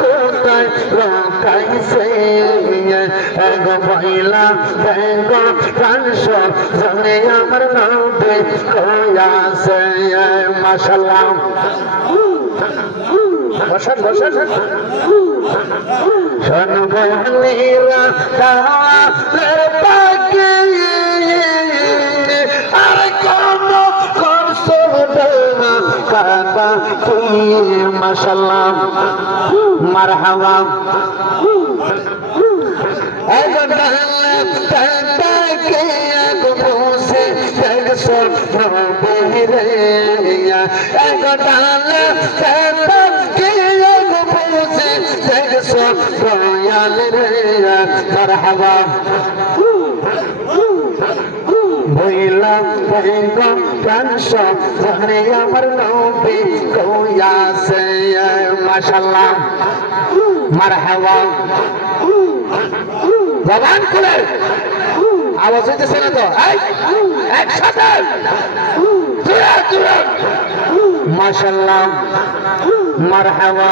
কোথায় রকাইছে এগো বইলা দেখো প্রাণ সব জানে আমার নবী কইয়াছে মাশাআল্লাহ বসেন বসেন শোনবনীরা তারে পাকে আর কোন করছো না কাবা কি মাশাআল্লাহ মারহাবা এগো ডালে তাকে এগো বসে দেখছো নবী রে এগো ডালে তাকে এগো বসে দেখছো দয়াল রে মারহাবা বইলাম বেগম প্রাণ সব জানে আমার নবী কইয়াছে মাশাআল্লাহ মারহাবা জবান খুলে আওয়াজ হইতেছে না তো একসাথে জোরে জোরে মাশাআল্লাহ মারহাবা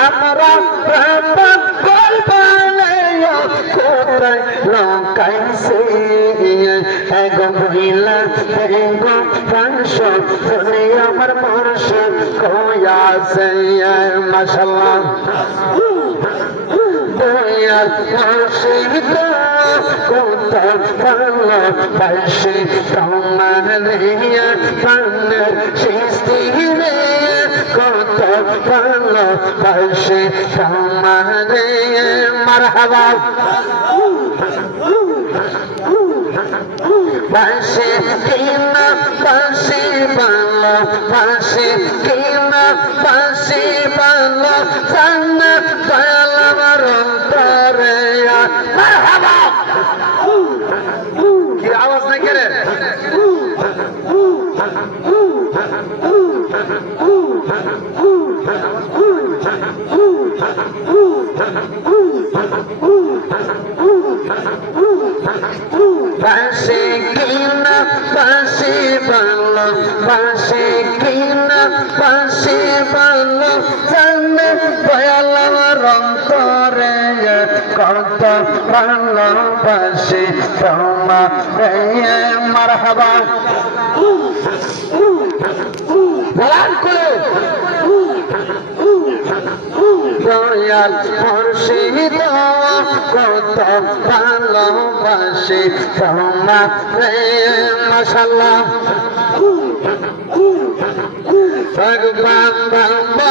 আমরা রহমত করবানে কোথায় লঙ্কাইছে এগো মহিলা এগো প্রাংশ ধরে আমার পরশ কইয়াছে মাশাআল্লাহ দয়াল মুর্শিদ কোথায় ভালো পাইছে তোমার রিয়া প্রাণের সৃষ্টি রে কত ভালো পাইছে তোমার মারহাবা পাইছে কিনা পাইছে ভালো পাইছে কিনা পাইছে ভালো জানা দয়াল আমার অন্তরে মারহাবা কি আওয়াজ নাই করে পাশে কিনা পাশে ভালো পাশে কিনা পাশে ভালো জানে দয়াল আমার অন্তরে কত ভালোবাসে তোমার মারহাবা বলান করে দয়াল মুর্শিদ কত ভালোবাসে তোমার মাশাআল্লাহ ভগবান